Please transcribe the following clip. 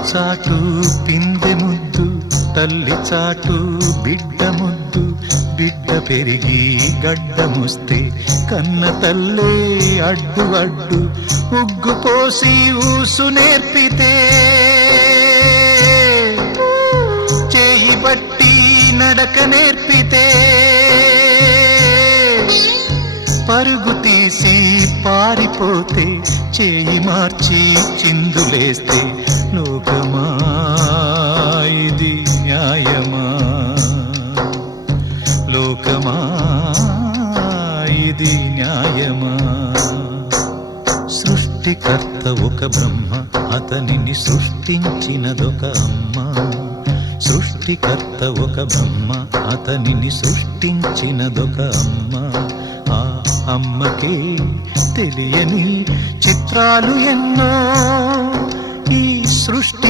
చాటు పిందె ముద్దు, తల్లి చాటు బిడ్డ ముద్దు. బిడ్డ పెరిగి గడ్డముస్తే కన్న తల్లే అడ్డు అడ్డు. ఉగ్గు పోసి ఊసు నేర్పితే, చేయి బట్టి నడక నేర్పితే, పరుగు తీసి పారిపోతే, చేయి మార్చి చిందులేస్తే, లోకమా ఇది న్యాయమా? లోకమా ఇది న్యాయమా? సృష్టికర్త ఒక బ్రహ్మ, అతనిని సృష్టించినదొక అమ్మ. సృష్టికర్త ఒక బ్రహ్మ, అతనిని సృష్టించినదొక అమ్మ. ఆ అమ్మకే తెలియని చిత్రాలు ఎన్నో ఈ సృష్టి